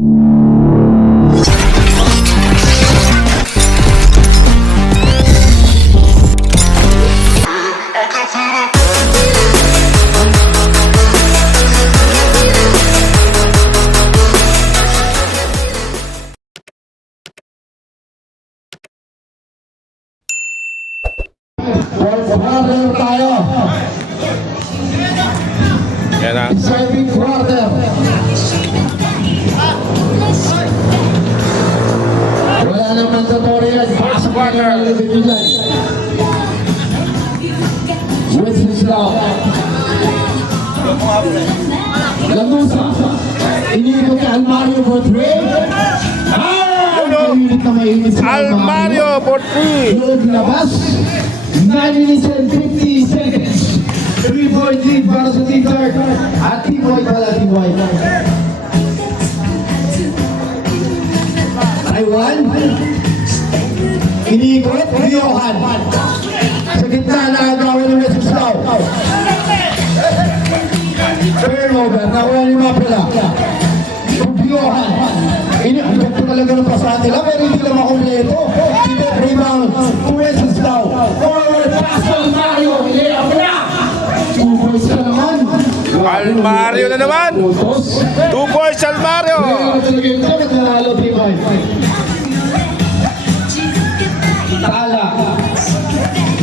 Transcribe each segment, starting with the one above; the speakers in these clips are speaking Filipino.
Quarter tayo. Yan na. Serving quarter. Wala nang mandatory yan. First quarter. Wenceslao. Lagusa. Iniikot ka Almario for 3. Almario for 3. Loob labas. 9 minutes and 50 seconds. 3-point lead para sa Team Dark. At Team White pala, Team White. Taiwan. Iniikot, Riohan. Sa gitna na agawan ng Wenceslao. Turnover, nakuha ni Mapela. Riohan. Iniikot ko talaga ng pasante lang, pero hindi lang makompleto. Rebound to Wenceslao. Forward pass to Almario. Ilea mo na. 2 points na naman. Almario na naman. 2 points Almario. Tala.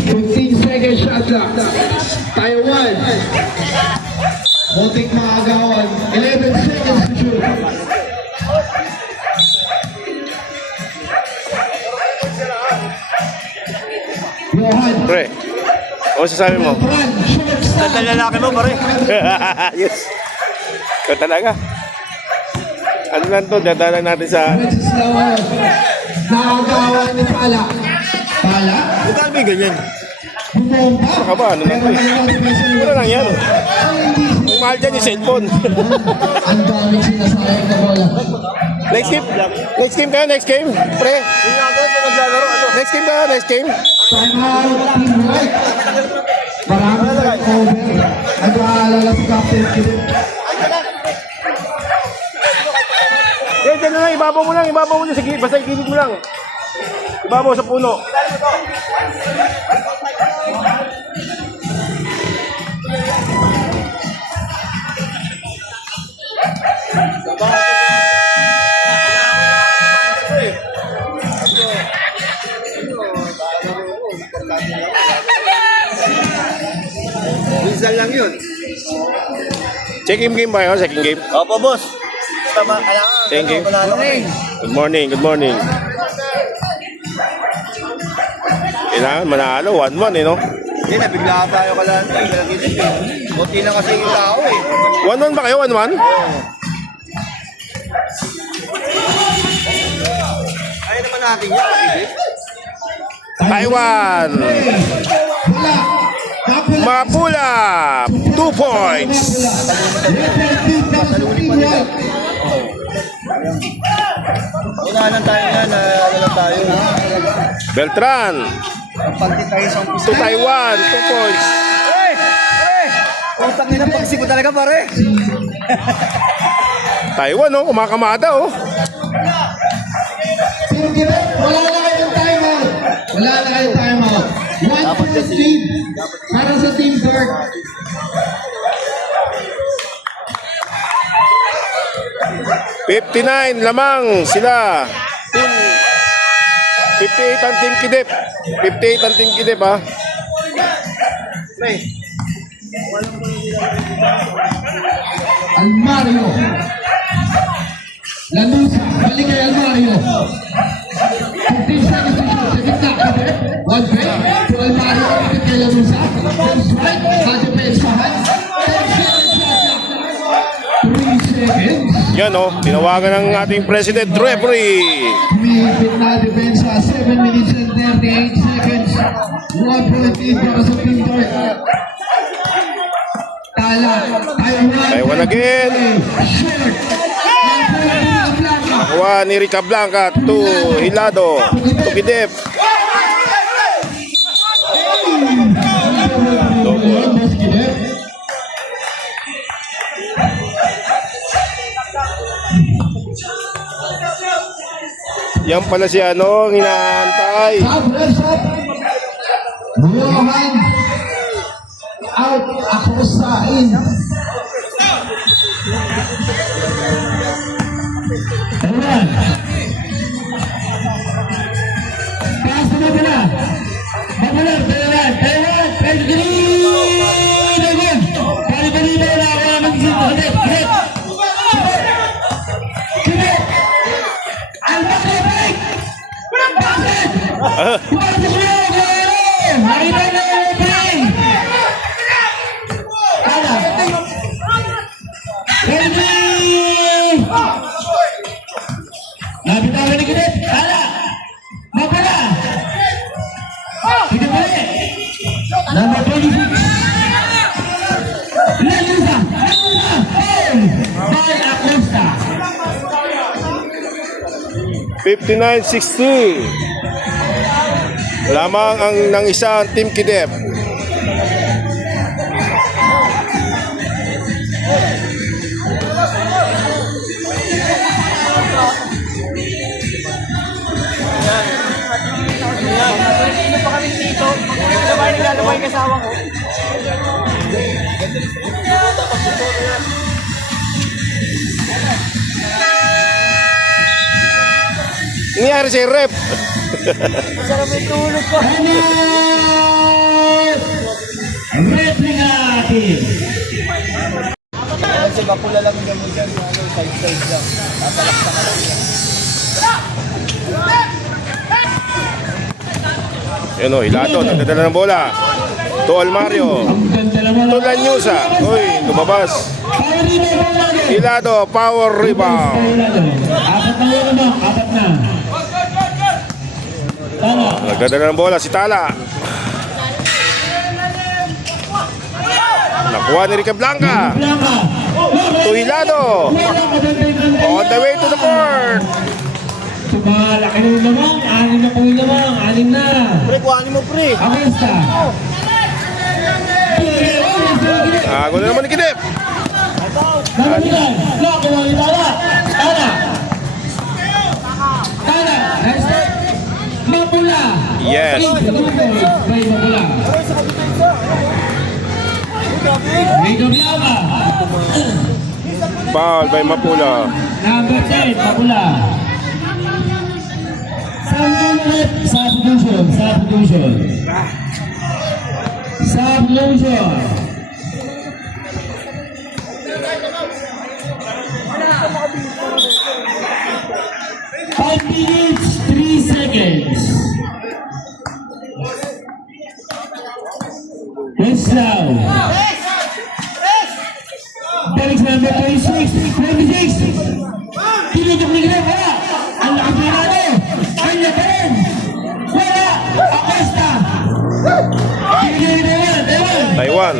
15 seconds shot clock. Taiwan. Muntik maagawan. 11 seconds to shoot. Johan. Pre, ano sasabi mo? Ganda lalaki mo, pare. Yes. Ito talaga. Ano lang to, dadalan natin sa... Wenceslao. Naagawan ni Tala. Tala. Bukan ba yung ganyan? Bumomba. Baka ba, ano lang to eh. Ano lang yan? Ang mahal dyan yung cellphone. Ang daming sinasayang na bola. Next game? Next game kayo, next game? Pre? Next game kayo, next game? Time out, Team White. Marami tayong over. Nag-aalala si Captain Philip. Eh, dyan na lang, ibabaw mo lang. Sige, basta ikilid mo lang. Ibabaw sa puno. Minsan lang yun. Checking game ba yun? Checking game? Opo, boss. Tama, kailangan. Thank you. Panalo ka eh. Good morning, good morning. Kailangan manalo, 1-1 eh, no? Hindi, nabigla tayo kalaan. Kunti na kasi yung tao eh. 1-1 ba kayo? 1-1? Ayaw naman natin yun. Sige. Taiwan! Mapula! 2 points! Unahan tayo nga na ano lang tayo. Beltran! Pagti tayo sa To Taiwan! 2 points! Hey! Hey! Utang ina pagsiko talaga pare. Taiwan, oh! Kumakamada, oh! Wala na kayong time out. Wala na kayong time out. 1 point lead para sa Team Dark. $59 lamang sila. Team 58 ang Team Kidip. 58 ang Team Kidip, ha? Almario. Lanusa. Balik kay Almario. 15 seconds to shoot. Sa gitna. One break. To Almario. Balik kay Lanusa. First right. Kadepensahan. 10 seconds shot clock. 3 seconds. Yan, oh. Tinawagan ng ating President referee. Humihigpit na depensa. 7 minutes and 38 seconds. 1 point lead para sa Team Dark. Tala. Taiwan again. Short. Nakuha ni Rica Blanca to Hilado. To Kidip. Yan pala si ano, ang inaantay. Sub, rest up. Johan. Out. Acosta in. Ayan. Pass na pala. Magulat, Taiwan, Taiwan, green again. Bali-bali na wala ako na mag-isip. Hit. Kibit. Al-Bakri, break. Bakit? Bakit siya? Nakita na yung break. Kala. Ready. Nabitawan ni Kibit. Kala. Mapala. Kita balik. Number 26. Lalusa. By Acosta. 59-60. Lamang ang ng isang Team Kidep. Hindi pa kami dito. Sabay naglalabay kasama ko. Nangyari si Rep. Sarap yung tulog ko. Wrestling natin. Kasi mapula lang yung gamot dyan. Side lang. Tatalakta ka lang yan. Yun o, Hilado, nagdadala ng bola. To Almario. Ang ganda naman. To Lanyusa. Uy, lumabas. Power rebound natin. Hilado, power rebound. Apat na yun naman. Apat na. Tama. Nagdadala ng bola si Tala. Nakuha ni Rica Blanca. Blanca. To Hilado. On the way to the court. Sumalaki na yung lamang. Anim na po yung lamang. Anim na. Pre, kuhanin mo pre. Acosta. Ako na naman ni Kidep. Nakabilan. Lock. Kuha ni Tala. Tala. Tala. Hashtag. Mapula. Yes. May mapula. Rico Blanca. Foul by Mapula. Number 10. Mapula. Substitution. Substitution. 5 minutes, 3 seconds. Weslaw. Balik sa number 26. Tinitok ni Greg, wala. Ang lakas na natin. Kanya pa rin. Wala. Acosta. Taiwan.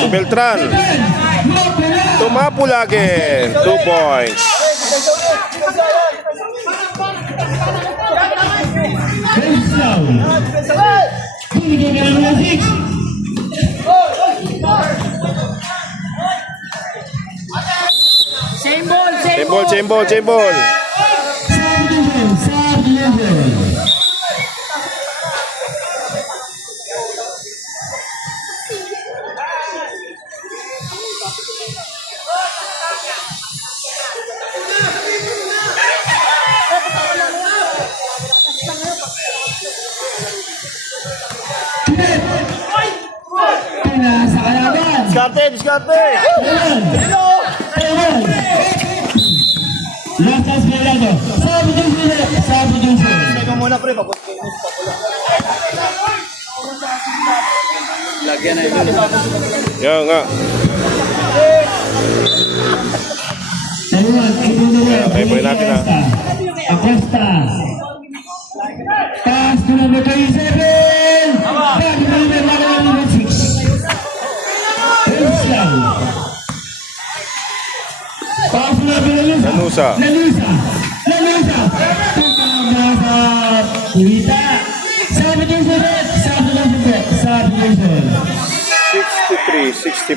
To Beltran. To Mapula again. 2 points. Weslaw. Binigyan ka naman ng 6. Chain ball. Subdivision. Pinasa kalaban. Diskarte! Taiwan. Last chance kay Lado. Subdivision. Teka muna pre, papula. Lagyan na yun. Yan nga. Taiwan, Kaya po natin na. Acosta. Pass to number 27. Back to number 6. Pass to number Lanusa. Lanusa. Tumama sa Iwita. Subdivision. 63-65.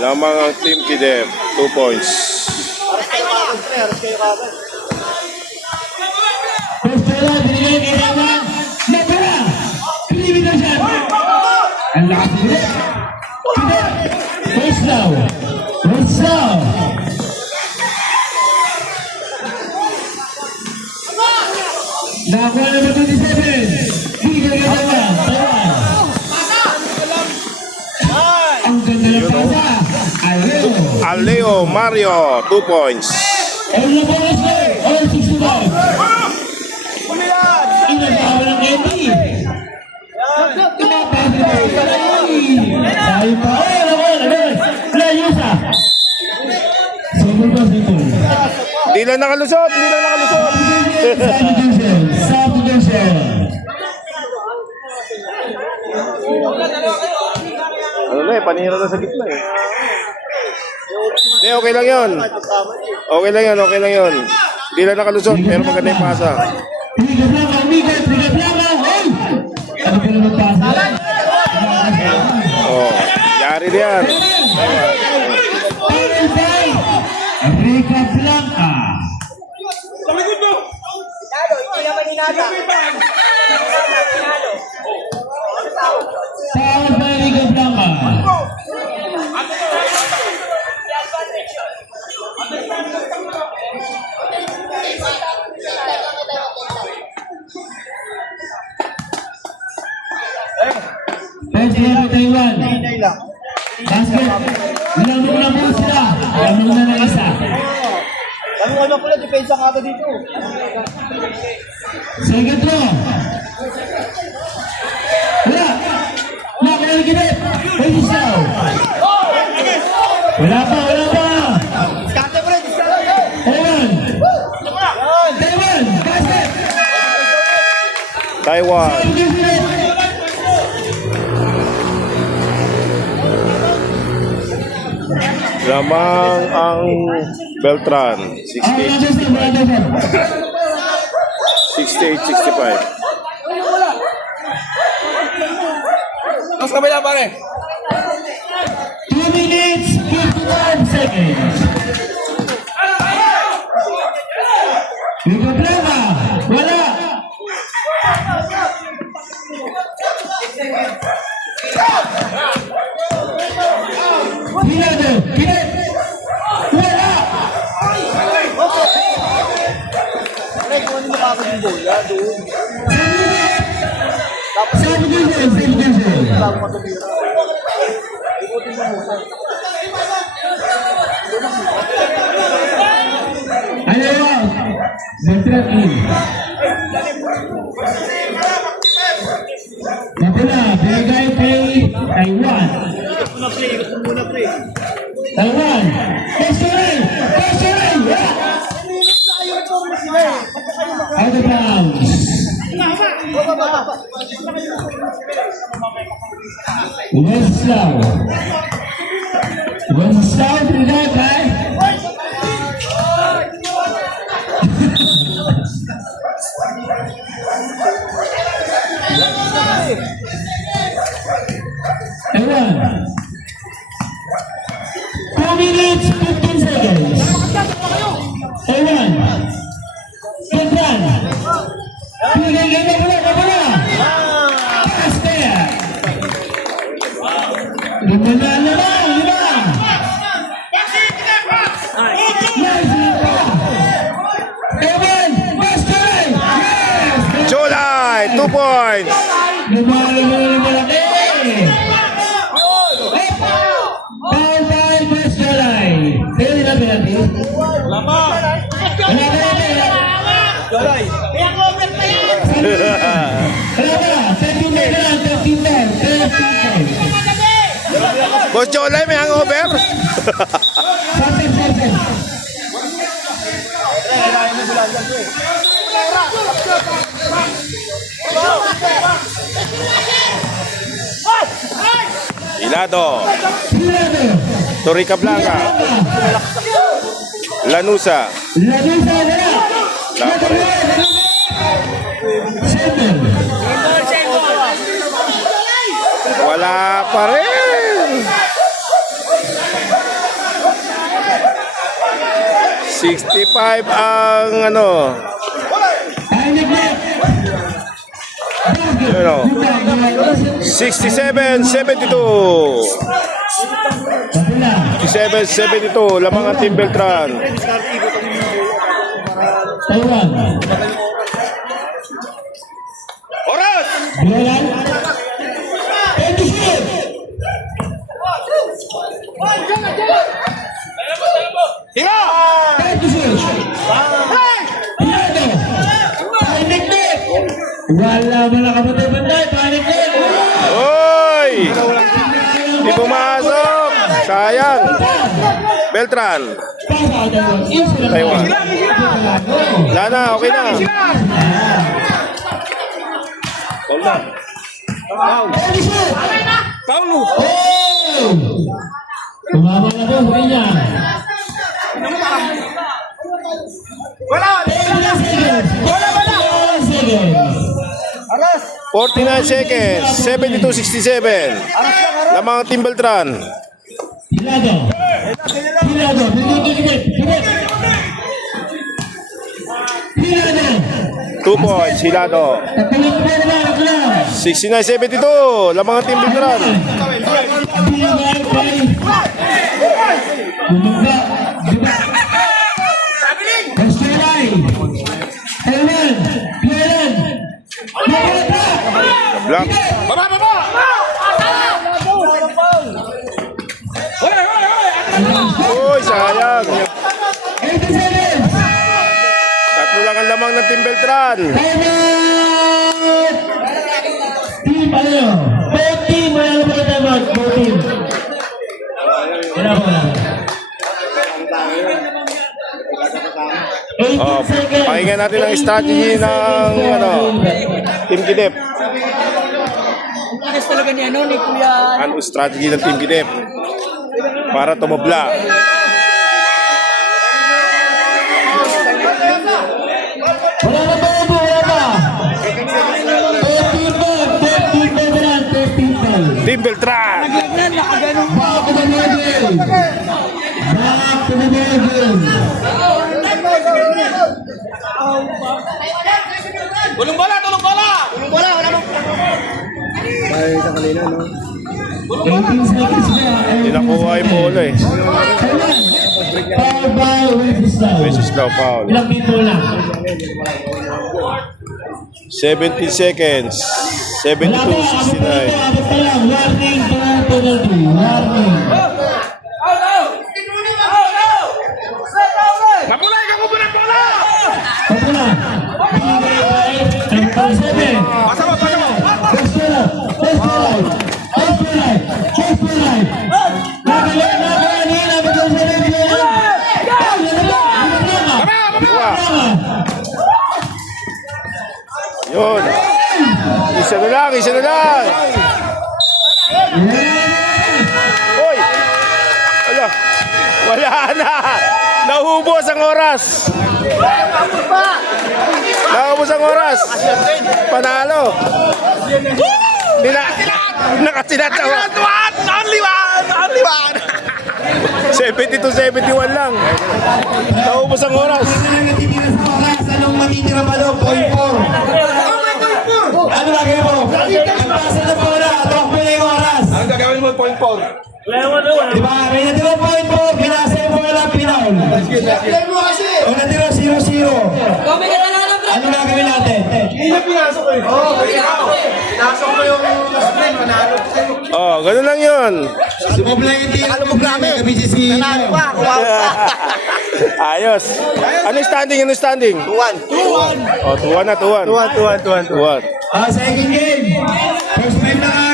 Lamang ang Team Kidep. 2 points. Aras kayo kagad. lakas nila. First down. First down. Nakakuha naman 27. Bigay ka naman. Ang ganda ng pasa. Aleo. Aleo Mario, 2 points. All na bonus na eh. All 65. Inagawa ng Eddie. Pinapasa na eh. Tayo pa. Layusa. Simple pa, simple. Di lang nakalusot, di lang nakalusot. Substitution. Ano na eh, panira na sa gitna eh. Hindi, okay lang yun. Okay lang yun, okay lang yun. Di lang nakalusot, pero maganda yung pasa. Liga Blanca, Liga Blanca. Hey! Ano ba naman pasa? Oh, yari na yan. Liga Blanca. Tawag ba Liga Blanca? First level Taiwan. Basket. Lamang na mo sila. Lamang na ng isa. Ano ano pala, depensa ka ba dito? Second row. Wala. Nakakala ginit. Pwede siya. Wala pa, wala pa. Diskarte mo rin, diskarte! Taiwan. Taiwan. Basket. Taiwan. Lamang ang Beltran. 68-65. Mas kabila pare! 2 minutes, 55 seconds. Liga Blanca. Wala. Hinado. Hinad. Wala. Pare, kung ano makakad yung bola, doon. Substitution. Alawa. Beltran in. Napula, binigay kay Taiwan. Taiwan. Personal! Personal! Out of bounds. Wenceslao. Wenceslao, binigay kay Taiwan. 2 minutes, 15 seconds. Taiwan. Beltran. Pinagay ka pala. Pass kaya. Lima na lang, lima. Nice, lima. Taiwan, pass kaya. Yes! Cholay, 2 points. Lima laki. Foul by West Jalay. Kaya nila penalty? Wala penalty. Jalay! Wala ba? 13 na lang, 13 na. 13 Boss Cholay, may hangover? Hilado. Torrica Blanca. Lanusa. Lanusa wala. Wala pa rin. Center. Wala pa rin. 65 ang ano. Ay, nag-net. Yun o. 67-72. 67-72. Lamang ang Team Beltran. Taiwan. Oras! Bilan. 26. Tira! 26. Pilado. Paniknik. Wala mo na kapatay-pantay. Paniknik. Oy! Di pumasok. Sayang. Beltran. Taiwan. Wala na, okay na. Hold na. Paulo! Tumama na po sa kanya. Wala! 49 seconds. 72-67. Lamang ang Team Beltran. Pilado. Pilado. Pilado. 2 points. Hilado. 69-72. Lamang ang Team Beltran. Black. Baba! Baba! Uy, sayang. Tatlo lang ang lamang ng Team Beltran. Team ano? Both team. Wala pa rin naman. Both team. Wala ko lang. 18 Oh, seconds. pakinggan natin ang strategy ng Team Kidep. Lakas talaga ni ano ni Kuya. Ano strategy ng Team Kidep para tumubla? Wala na ba? Wala pa. 13 pa. 13 pa na. 13 pa. Team Beltran. Lagnan nakaganong Back to the middle. Back to the middle. Tulong bola! Tulong bola! Tulong bola! Wala mo! 18 seconds pa. Hindi nakuha yung bola eh. Foul by Wesley. Versus daw foul. Ilang pito lang. 17 seconds. Wala pa. 72-69. Abot pa lang. Warning to penalty. Warning. Kapulay ka mo ng bola! Kapula. Binigay by 37. Pasa mo! Pasa mo! First penalty. First penalty. First penalty. First penalty. Nagaling na ba? Nila. Betul sa rin. Yun. Isa na lang, isa na lang. Uy! Ala, wala na. Naubos ang oras. Naubos ang oras. Panalo. Nakasilat ako. Only one! Only one! 72-71 lang. Naubos ang oras. Anong matitira pa daw? 0.4. Ano lagay mo? Ang pasa na bola, takbo na yung oras. Ang gagawin mo, point 4. Diba? May natira 0.4, pinasa yung bola, pinaul. O natira 0-0. Kami ka talalo bro. Ano gagawin natin? Oh, ganun lang yun. Sumobla yung tira. Ano mo namin? Kabisi si... Ayos. Ano standing? Ano standing? 2-1. Oh, 2-1 na, 2-1. 2-1. Second game. First time na